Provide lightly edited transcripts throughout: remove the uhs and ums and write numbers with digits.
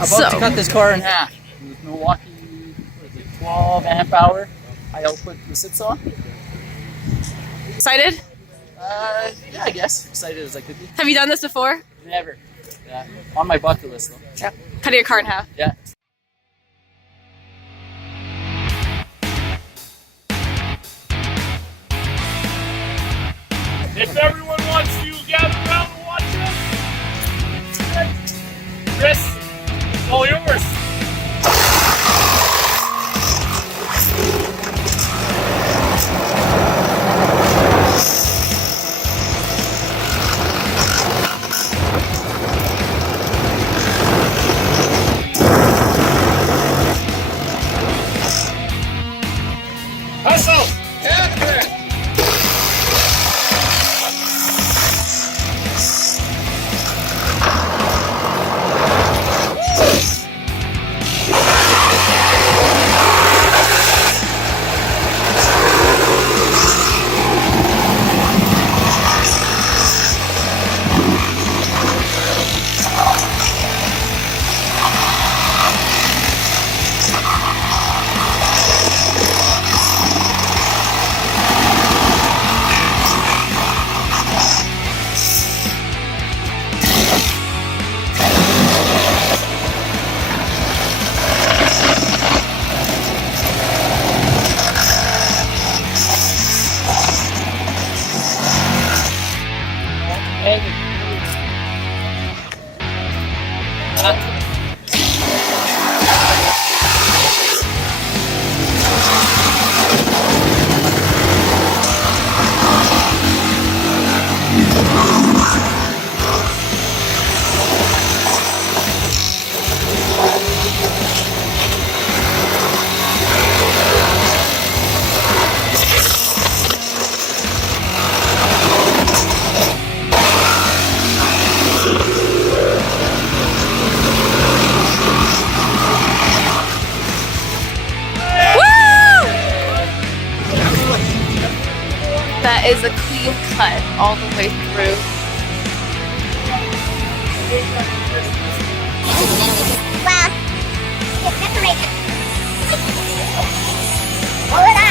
About to cut this car in half with Milwaukee, what is it, 12 amp hour high output Lucid saw. Excited? Yeah, I guess. Excited as I could be. Have you done this before? Never. Yeah. On my bucket list though. Yeah. Cutting a car in half. Yeah. If everyone wants to gather around and watch it, Chris, all yours. Hustle! That is a clean cut all the way through. Wow. It's decorated. Roll it up.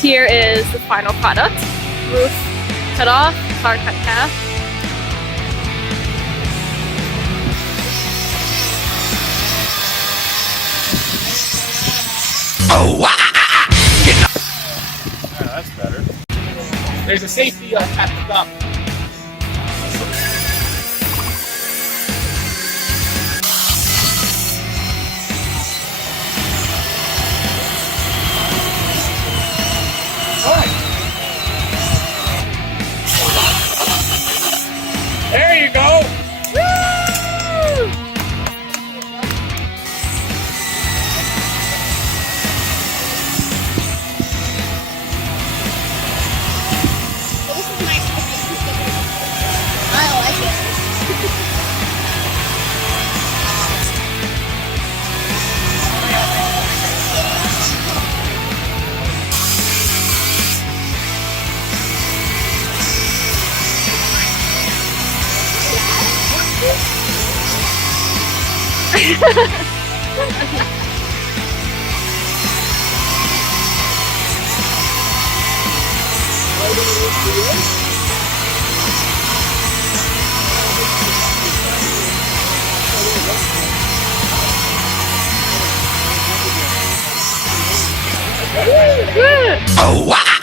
Here is the final product. Roof cut off, car cut in half. Yeah, that's better. There's a safety at the top. There you go. Woo! Oh, wow.